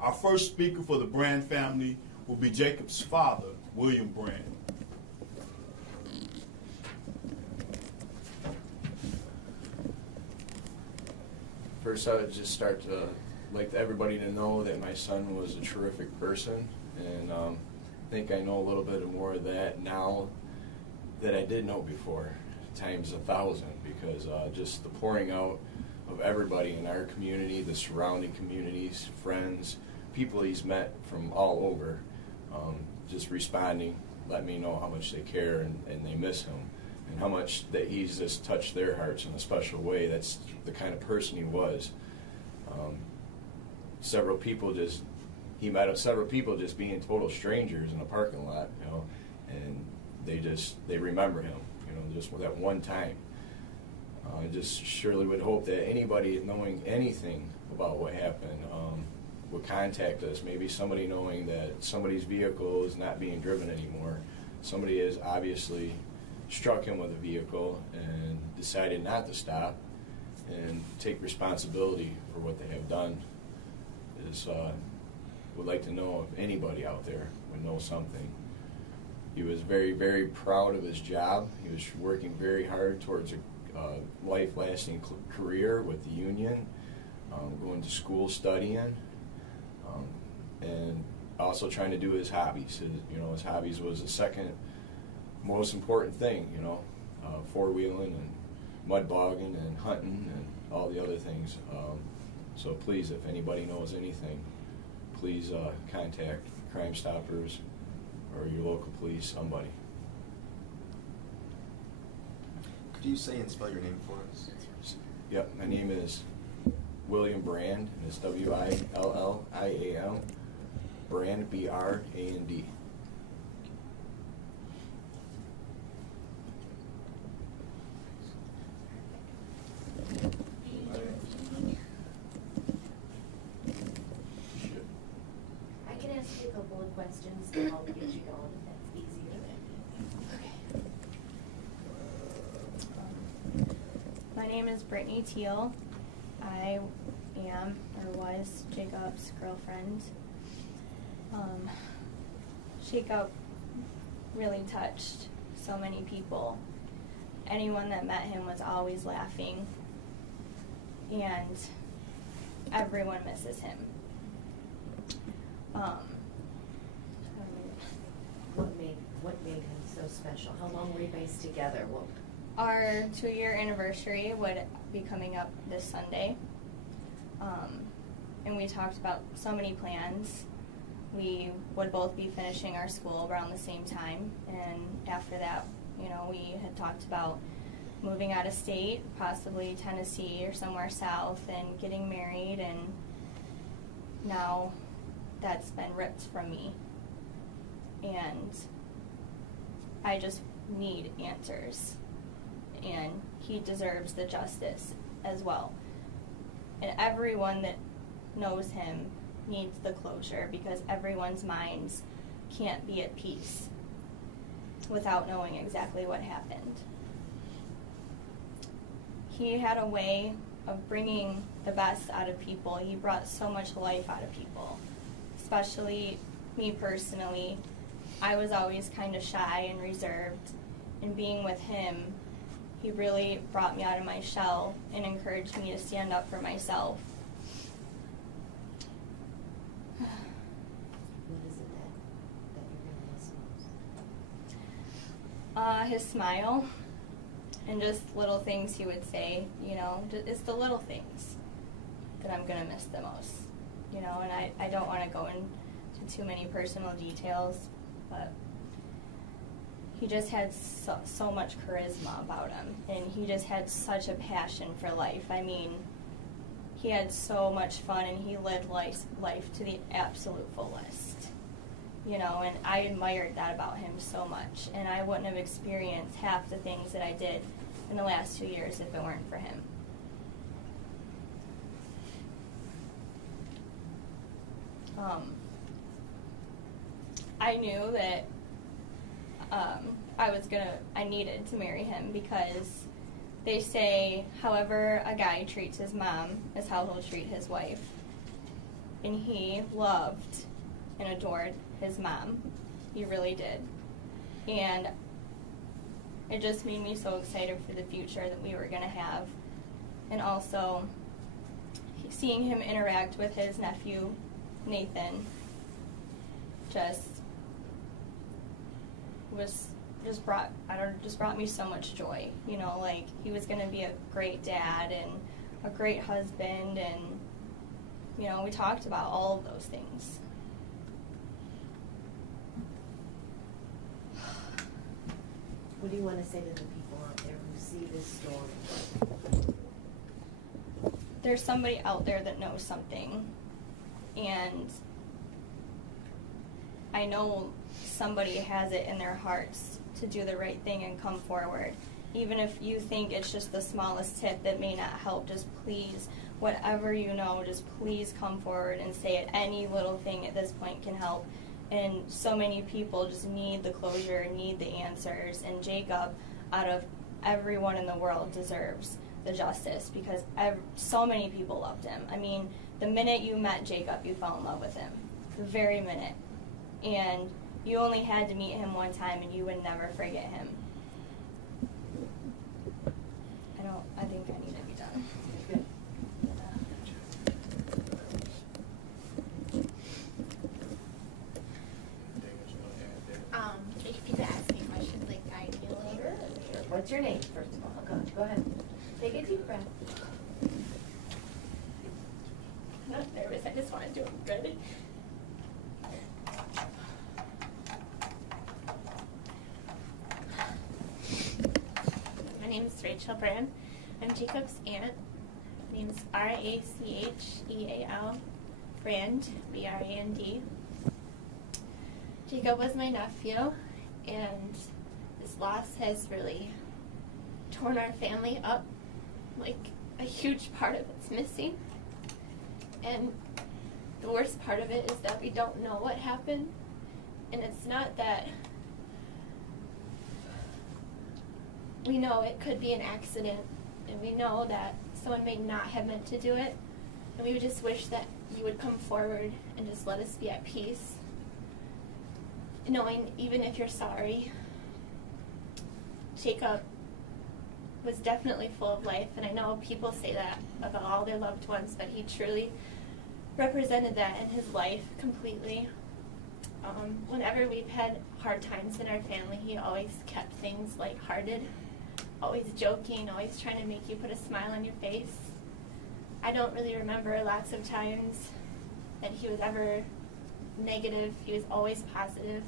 Our first speaker for the Brand family will be Jacob's father, William Brand. First, I would just start to like everybody to know that my son was a terrific person, and I think I know a little bit more of that now that I did know before, times 1,000, because just the pouring out of everybody in our community, the surrounding communities, friends, people he's met from all over, just responding, let me know how much they care and they miss him, and how much that he's just touched their hearts in a special way. That's the kind of person he was. He met several people just being total strangers in a parking lot, and they remember him, just that one time. I just surely would hope that anybody knowing anything about what happened would contact us. Maybe somebody knowing that somebody's vehicle is not being driven anymore. Somebody has obviously struck him with a vehicle and decided not to stop and take responsibility for what they have done. Would like to know if anybody out there would know something. He was very, very proud of his job. He was working very hard towards a life-lasting career with the union, going to school, studying, and also trying to do his hobbies. His hobbies was the second most important thing, four-wheeling and mud bogging and hunting and all the other things. So please, if anybody knows anything, please contact Crime Stoppers or your local police, somebody. Could you say and spell your name for us? Yep, my name is William Brand, and it's W-I-L-L-I-A-M, Brand, B-R-A-N-D. I can ask you a couple of questions to help get you going, if that's easier. Okay. My name is Brittany Teal. I am, or was, Jacob's girlfriend. Jacob really touched so many people. Anyone that met him was always laughing, and everyone misses him. What made him so special? How long were you guys together? Our 2-year anniversary would be coming up this Sunday, and we talked about so many plans. We would both be finishing our school around the same time, and after that, we had talked about moving out of state, possibly Tennessee or somewhere south, and getting married, and now that's been ripped from me. And I just need answers, and he deserves the justice as well. And everyone that knows him needs the closure, because everyone's minds can't be at peace without knowing exactly what happened. He had a way of bringing the best out of people. He brought so much life out of people, especially me personally. I was always kind of shy and reserved, and being with him, he really brought me out of my shell and encouraged me to stand up for myself. What is it that you're going to miss most? His smile, and just little things he would say, it's the little things that I'm going to miss the most, and I don't want to go into too many personal details, but he just had so much charisma about him, and he just had such a passion for life. I mean, he had so much fun, and he lived life to the absolute fullest, and I admired that about him so much, and I wouldn't have experienced half the things that I did in the last 2 years if it weren't for him. I knew that I needed to marry him, because they say however a guy treats his mom is how he'll treat his wife. And he loved and adored his mom. He really did. And it just made me so excited for the future that we were going to have. And also, seeing him interact with his nephew, Nathan, just brought me so much joy. You know, like, he was going to be a great dad and a great husband, and, you know, we talked about all of those things. What do you want to say to the people out there who see this story? There's somebody out there that knows something, and I know somebody has it in their hearts to do the right thing and come forward. Even if you think it's just the smallest tip that may not help, just please, whatever you know, just please come forward and say it. Any little thing at this point can help. And so many people just need the closure, need the answers. And Jacob, out of everyone in the world, deserves the justice, because so many people loved him. I mean, the minute you met Jacob, you fell in love with him. The very minute. And you only had to meet him one time, and you would never forget him. I think I need to be done. Good. If you could ask me questions like I do later. Sure. What's your name, first of all? Go ahead. Take a deep breath. I'm not nervous, I just want to do it good. My name is Rachel Brand. I'm Jacob's aunt. My name is Racheal Brand, B-R-A-N-D. Jacob was my nephew, and this loss has really torn our family up. Like, a huge part of it's missing. And the worst part of it is that we don't know what happened. And it's not that we know it could be an accident, and we know that someone may not have meant to do it. And we would just wish that you would come forward and just let us be at peace, knowing even if you're sorry, Jacob was definitely full of life. And I know people say that about all their loved ones, but he truly represented that in his life completely. Whenever we've had hard times in our family, he always kept things lighthearted, always joking, always trying to make you put a smile on your face. I don't really remember lots of times that he was ever negative. He was always positive.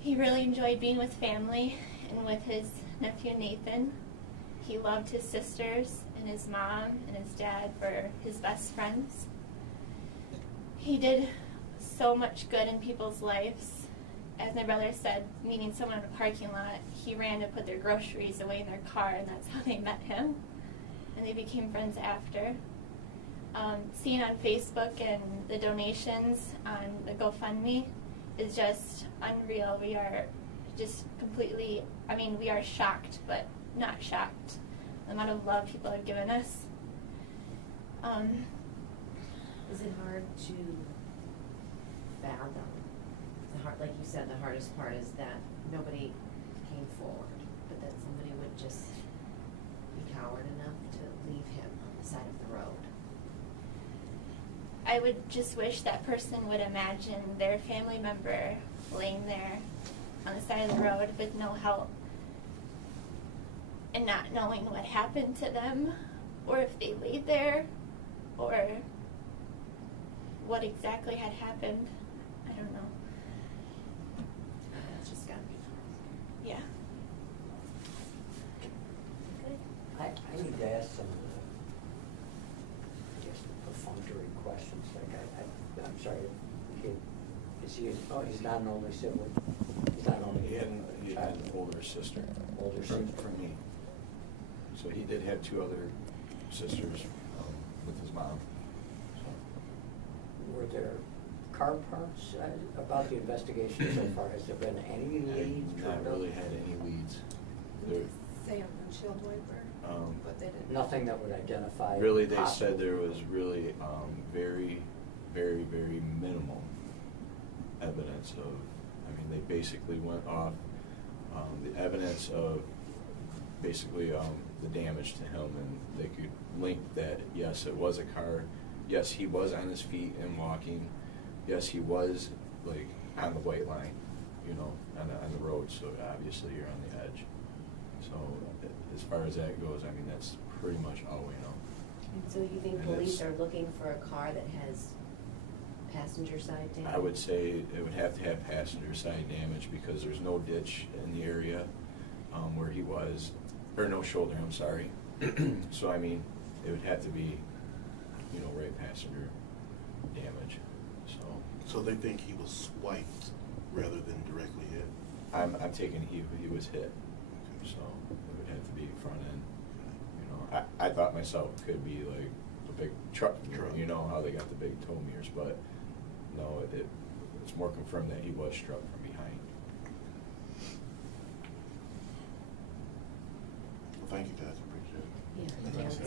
He really enjoyed being with family and with his nephew Nathan. He loved his sisters, and his mom and his dad were his best friends. He did so much good in people's lives. As my brother said, meeting someone in a parking lot, he ran to put their groceries away in their car, and that's how they met him. And they became friends after. Seeing on Facebook and the donations on the GoFundMe is just unreal. We are just completely, we are shocked, but not shocked. The amount of love people have given us. Is it hard to fathom? Like you said, the hardest part is that nobody came forward, but that somebody would just be coward enough to leave him on the side of the road. I would just wish that person would imagine their family member laying there on the side of the road with no help and not knowing what happened to them, or if they laid there, or what exactly had happened. I don't know. It's just gotta be hard. Yeah. I need to ask some, perfunctory questions. Like I'm sorry, he's not an only sibling? He's not only He had an older sister. Older sister? From me. So he did have two other sisters with his mom. Were there car parts about the investigation so far? Has there been any leads? I've not really had any leads. Say a windshield wiper. But they didn't. Nothing that would identify. Really, they possible. said there was really very, very, very minimal evidence of, I mean, they basically went off the evidence of basically the damage to him, and they could link that, yes, it was a car, yes, he was on his feet and walking, yes, he was like on the white line, you know, on the road, so obviously you're on the edge. So as far as that goes, I mean, that's pretty much all we know. And so you think And police it's- are looking for a car that has passenger side damage? I would say it would have to have passenger side damage because there's no ditch in the area where he was, or no shoulder, I'm sorry. So I mean, it would have to be, you know, right passenger damage. So they think he was swiped rather than directly hit? I'm taking he was hit, so it would have to be front end. You know, I thought myself it could be like a big truck mirror, you know how they got the big tow mirrors, but no, it's more confirmed that he was struck from behind. Well, thank you guys, appreciate it. Yeah, Thanks. yeah.